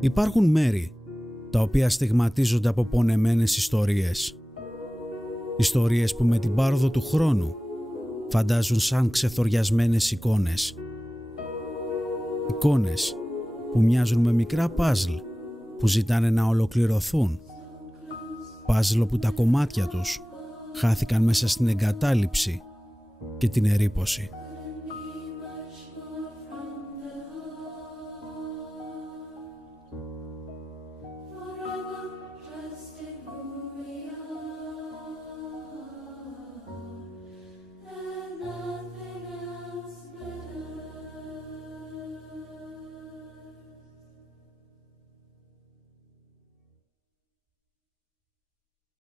Υπάρχουν μέρη τα οποία στιγματίζονται από πονεμένες ιστορίες. Ιστορίες που με την πάροδο του χρόνου φαντάζουν σαν ξεθοριασμένες εικόνες. Εικόνες που μοιάζουν με μικρά παζλ που ζητάνε να ολοκληρωθούν. Παζλ όπου τα κομμάτια τους χάθηκαν μέσα στην εγκατάλειψη και την ερίπωση.